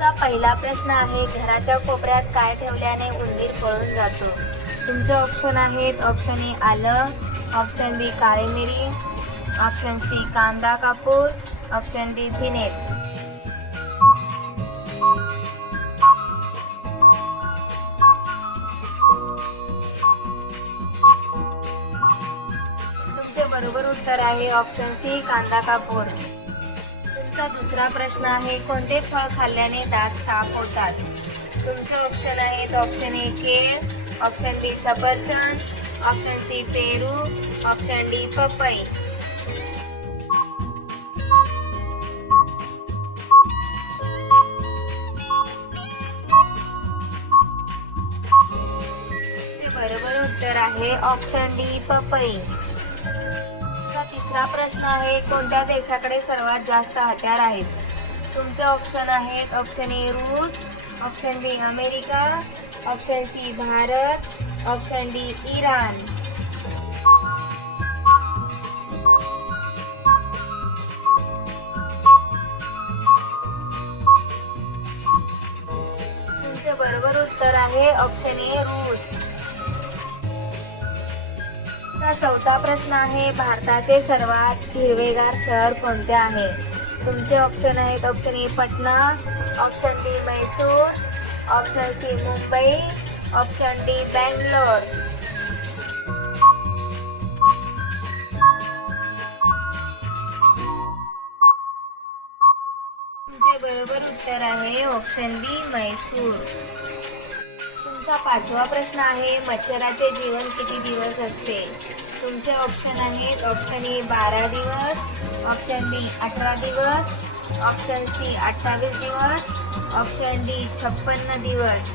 तुमचा पहिला प्रश्न आहे, घराच्या कोपऱ्यात काय ठेवल्याने उंदीर पळून जातो? तुमचे ऑप्शन आहेत ऑप्शन ए आलं, ऑप्शन बी काळी मिरी, ऑप्शन सी कांदा कापूर, ऑप्शन डी फिनेट. तुमचे बरोबर उत्तर आहे ऑप्शन सी कांदा कापूर. तुमचा दुसरा प्रश्न आहे, कोणते फळ खाल्ल्याने दात साफ होतात? तुमचे ऑप्शन आहेत ऑप्शन ए केळ, ऑप्शन बी सफरचंद, ऑप्शन सी पेरू, ऑप्शन डी पपई. बरोबर उत्तर आहे ऑप्शन डी पपई. तिसरा प्रश्न आहे, कोणत्या देशाकडे सर्वात जास्त हत्यार आहेत? तुमचे ऑप्शन आहेत ऑप्शन ए रूस, option B America, option C Bharat, option D Iran. तुमचे बरोबर उत्तर आहे ऑप्शन ए रूस. चौथा प्रश्न आहे, भारताचे सर्वात हिरवेगार शहर कोणते आहे? तुमचे ऑप्शन आहेत option A Patna, option B Mysore, option C Mumbai, option D Bangalore. तुमचे बरोबर उत्तर आहे ऑप्शन बी मैसूर. तुमचा पाचवा प्रश्न आहे, मच्छराचे जीवन किती दिवस असते? तुमचे ऑप्शन आहेत ऑप्शन ए 12 दिवस, ऑप्शन बी 18 दिवस, ऑप्शन सी 28 दिवस, ऑप्शन डी 56 दिवस.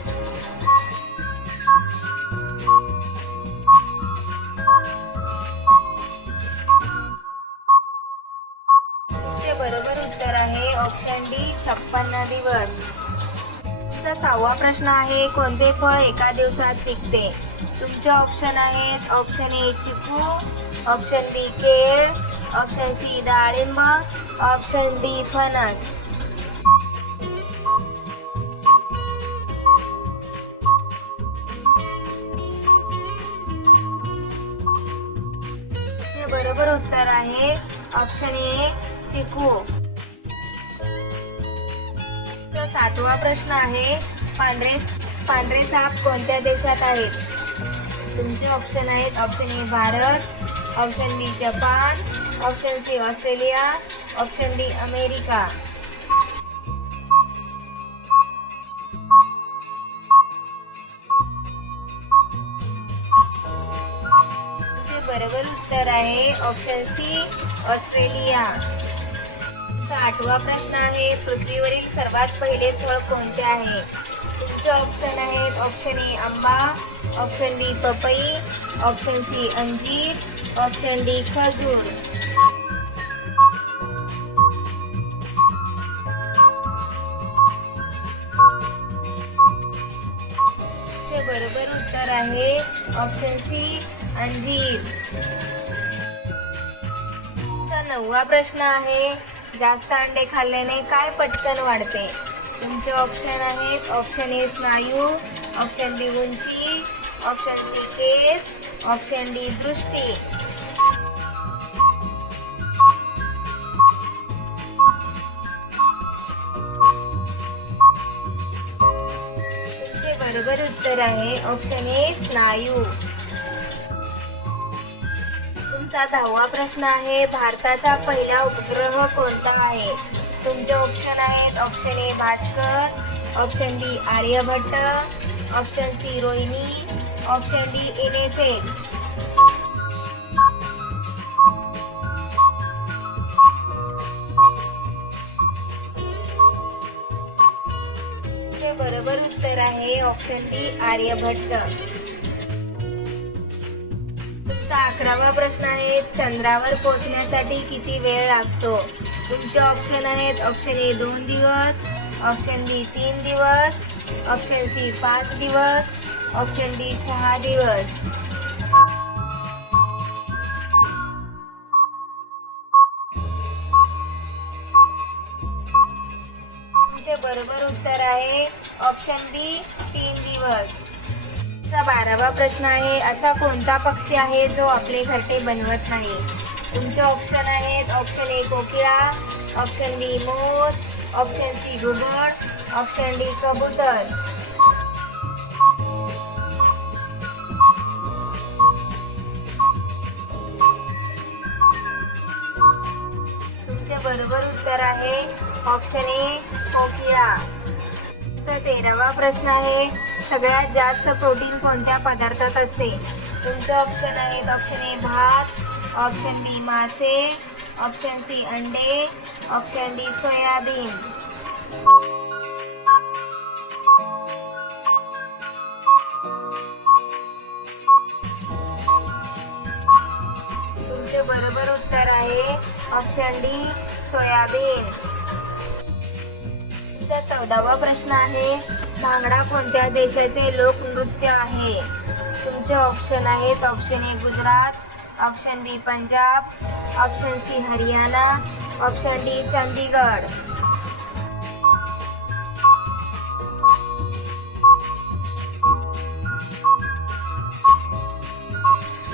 तुमचे बरोबर उत्तर आहे ऑप्शन डी 56 दिवस. सहावा प्रश्न आहे, कोणते फळ एका दिवसात पिकते? तुमचे ऑप्शन आहेत ऑप्शन ए चिकू, ऑप्शन बी केळ, ऑप्शन सी डाळिंब, ऑप्शन डी फणस. हे बरोबर उत्तर आहे ऑप्शन ए चिकू. सातवा प्रश्न आहे, पांढरे साप कोणत्या देशात आहेत? तुमचे ऑप्शन आहेत option A Bharat, option B Japan, option C Australia, option D America. तुमचे बरोबर उत्तर आहे ऑप्शन सी ऑस्ट्रेलिया. आठवा प्रश्न आहे, पृथ्वीवरील सर्वात पहिले फळ कोणते आहे? तुमचे ऑप्शन आहेत ऑप्शन ए आंबा, ऑप्शन बी पपई, ऑप्शन सी अंजीर, ऑप्शन डी खजूर. बरोबर उत्तर आहे ऑप्शन सी अंजीर. नववा प्रश्न आहे, जास्त अंडे खाल्ल्याने काय पटकन वाढते? तुमचे ऑप्शन आहेत ऑप्शन ए स्नायू, ऑप्शन बी उंची, ऑप्शन सी केस, ऑप्शन डी दृष्टी. तुमचे बरोबर उत्तर आहे ऑप्शन ए स्नायू. तुमचा 10वा प्रश्न आहे, भारताचा पहिला उपग्रह कोणता आहे? तुमचे ऑप्शन आहेत option A Bhaskar, option B Aryabhata, option C Rohini, option D NSL. बरोबर उत्तर आहे ऑप्शन बी आर्यभट्ट. तुमचा 11वा प्रश्न आहे, चंद्रावर पोहोचण्यासाठी किती वेळ लागतो? तुमचे ऑप्शन आहेत ऑप्शन ए 2 दिवस, ऑप्शन बी 3 दिवस, ऑप्शन सी 5 दिवस, ऑप्शन डी 6 दिवस. तुमचे बरोबर उत्तर आहे ऑप्शन बी 3 दिवस. चा 12वा प्रश्न आहे, असा कोणता पक्षी आहे जो आपले घरटे बनवत नाही? तुमचे ऑप्शन आहेत ऑप्शन ए कोकिळा, ऑप्शन बी मोर, ऑप्शन सी घुबड, ऑप्शन डी कबूतर. तुमचे बरोबर उत्तर आहे ऑप्शन ए कोकिळा. 13वा प्रश्न आहे, सगळ्यात जास्त प्रोटीन कोणत्या पदार्थात असते? तुमचे ऑप्शन आहेत ऑप्शन ए भात, ऑप्शन बी मासे, ऑप्शन सी अंडे, ऑप्शन डी सोयाबीन. तुमचे बरोबर उत्तर आहे ऑप्शन डी सोयाबीन. 14वा प्रश्न आहे, भांगडा कोणत्या देशाचे लोकनृत्य आहे? तुमचे ऑप्शन आहेत option A Gujarat, option B Punjab, option C Haryana, option D Chandigarh.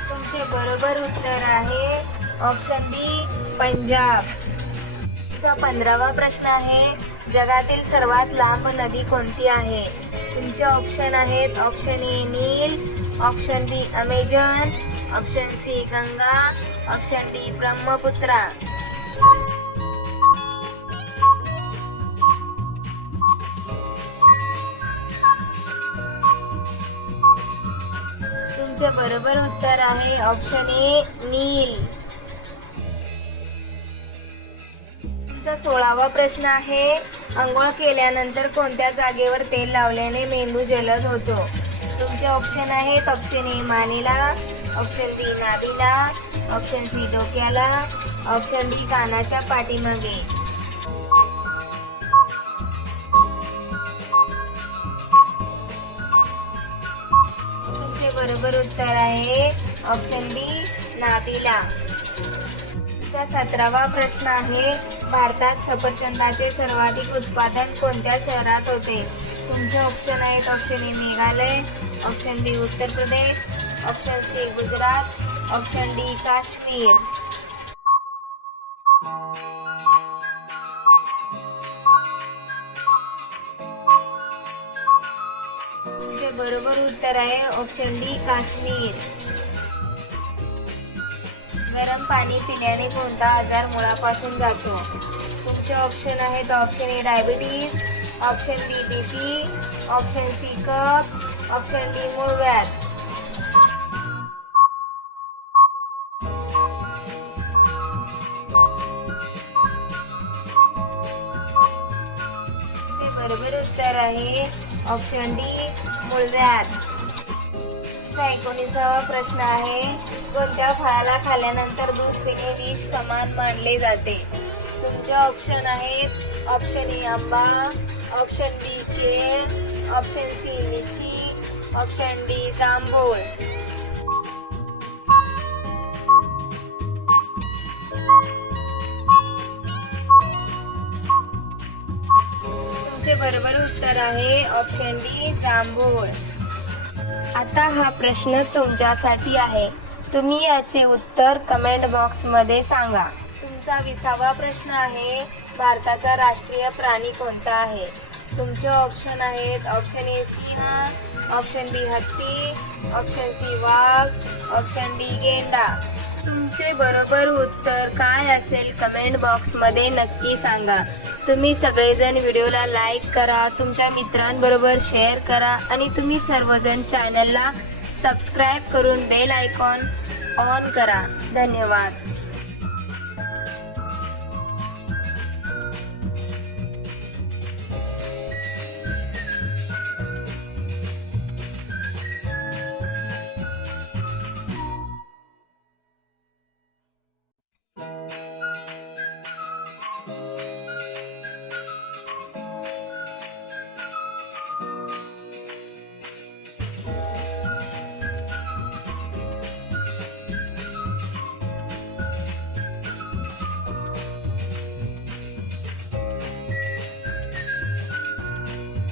तुमचे बरोबर उत्तर आहे ऑप्शन बी पंजाब. 15वा प्रश्न आहे, जगातील सर्वात लांब नदी कोणती आहे? तुमचे ऑप्शन आहेत ऑप्शन ए नील, option B Amazon, option C Ganga, option D Brahmaputra. तुमचे बरोबर उत्तर आहे ऑप्शन ए नील. 16वा प्रश्न आहे, अंघोळ केल्यानंतर कोणत्या जागेवर तेल लावल्याने मेंदू जलद होतो? तुमचे ऑप्शन आहेत ऑप्शन ए मानेला, ऑप्शन बी नाभीला, ऑप्शन सी डोक्याला, ऑप्शन डी कानाच्या पाठीमागे. तुमचे बरोबर उत्तर आहे ऑप्शन बी नाभीला. 17वा प्रश्न आहे, भारतात सफरचंदाचे सर्वाधिक उत्पादन कोणत्या शहरात होते? तुमचे ऑप्शन आहेत option A Meghalaya, option B Uttar Pradesh, option C Gujarat, option D Kashmir. तुमचे बरोबर उत्तर आहे ऑप्शन डी काश्मीर. गरम पाणी पिल्याने कोणता आजार मुळापासून जातो? तुमचे ऑप्शन आहेत option A diabetes, option B BP, option C कफ, ऑप्शन डी मूळव्याध. तुमचे बरोबर उत्तर आहे ऑप्शन डी मूळव्याध. 19वा प्रश्न आहे, कोणत्या फळाला खाल्ल्यानंतर दूध पिणे विष समान मानले जाते? तुमचे ऑप्शन आहेत ऑप्शन ए आंबा, ऑप्शन बी केळ, ऑप्शन सी लिची, ऑप्शन डी जांभूळ. तुमचे बरोबर उत्तर आहे ऑप्शन डी जांभूळ. आता हा प्रश्न तुमच्यासाठी आहे, तुम्ही याचे उत्तर कमेंट बॉक्समध्ये सांगा. तुमचा 20वा प्रश्न आहे, भारताचा राष्ट्रीय प्राणी कोणता आहे? तुमचे ऑप्शन आहेत ऑप्शन ए सिंह, ऑप्शन बी हत्ती, ऑप्शन सी वाघ, ऑप्शन डी गेंडा. तुमचे बरोबर उत्तर काय असेल कमेंट बॉक्समध्ये नक्की सांगा. तुम्ही सगळेजण व्हिडिओला लाईक करा, तुमच्या मित्रांबरोबर शेअर करा आणि तुम्ही सर्वजण चॅनलला सबस्क्राईब करून बेल आयकॉन ऑन करा. धन्यवाद.